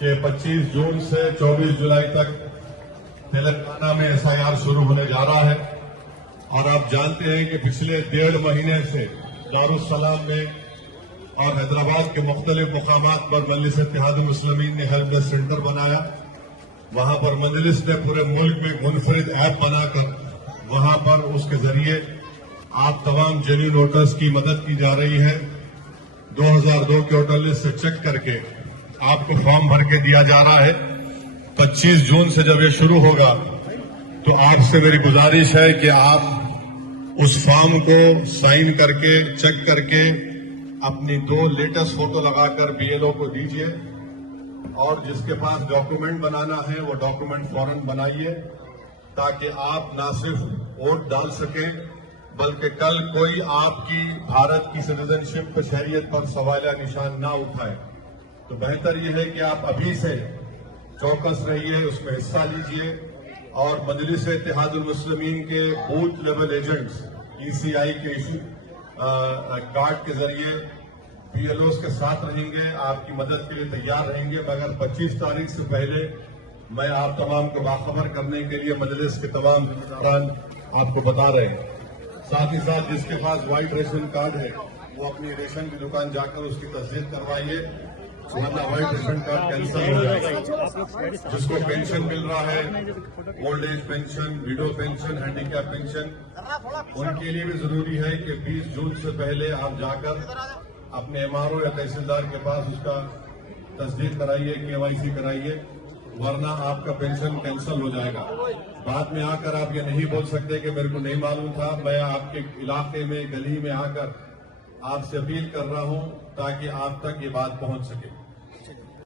کہ 25 جون سے 24 جولائی تک تلنگانہ میں SIR شروع ہونے جا رہا ہے، اور آپ جانتے ہیں کہ پچھلے 1.5 مہینے سے دارالسلام میں اور حیدرآباد کے مختلف مقامات پر مجلس اتحاد المسلمین نے ہیلپ ڈیسک سینٹر بنایا۔ وہاں پر مجلس نے پورے ملک میں منفرد ایپ بنا کر وہاں پر اس کے ذریعے آپ تمام جینیون ووٹرز کی مدد کی جا رہی ہے۔ 2002 کے ووٹر لسٹ سے چیک کر کے آپ کو فارم بھر کے دیا جا رہا ہے۔ 25 جون سے جب یہ شروع ہوگا تو آپ سے میری گزارش ہے کہ آپ اس فارم کو سائن کر کے چیک کر کے اپنی 2 لیٹسٹ فوٹو لگا کر BLO کو دیجیے، اور جس کے پاس ڈاکومنٹ بنانا ہے وہ ڈاکومنٹ فوراً بنائیے، تاکہ آپ نہ صرف ووٹ ڈال سکیں بلکہ کل کوئی آپ کی بھارت کی سٹیزن شپ پر شہریت پر سوالیہ نشان نہ اٹھائے۔ تو بہتر یہ ہے کہ آپ ابھی سے چوکس رہیے، اس میں حصہ لیجیے، اور مجلس اتحاد المسلمین کے بوتھ لیول ایجنٹس ECI کے ایشو کارڈ کے ذریعے BLOs کے ساتھ رہیں گے، آپ کی مدد کے لیے تیار رہیں گے، مگر 25 تاریخ سے پہلے میں آپ تمام کو باخبر کرنے کے لیے مجلس کے تمام ذمہ آپ کو بتا رہے ہیں۔ ساتھ ہی ساتھ جس کے پاس وائٹ ریشن کارڈ ہے وہ اپنی ریشن کی دکان جا کر اس کی تصدیق کروائیے، ورنہ وائٹ ریشن کارڈ کینسل ہو جائے گا۔ جس کو پینشن مل رہا ہے، old age pension, widow pension, handicap pension, ان کے لیے بھی ضروری ہے کہ 20 جون سے پہلے آپ جا کر اپنے MRO یا تحصیلدار کے پاس اس کا تصدیق کرائیے، KYC کرائیے، ورنہ آپ کا پینشن کینسل ہو جائے گا۔ بعد میں آ کر آپ یہ نہیں بول سکتے کہ میرے کو نہیں معلوم تھا۔ میں آپ کے علاقے میں، گلی میں آ کر آپ سے اپیل کر رہا ہوں تاکہ آپ تک یہ بات پہنچ سکے۔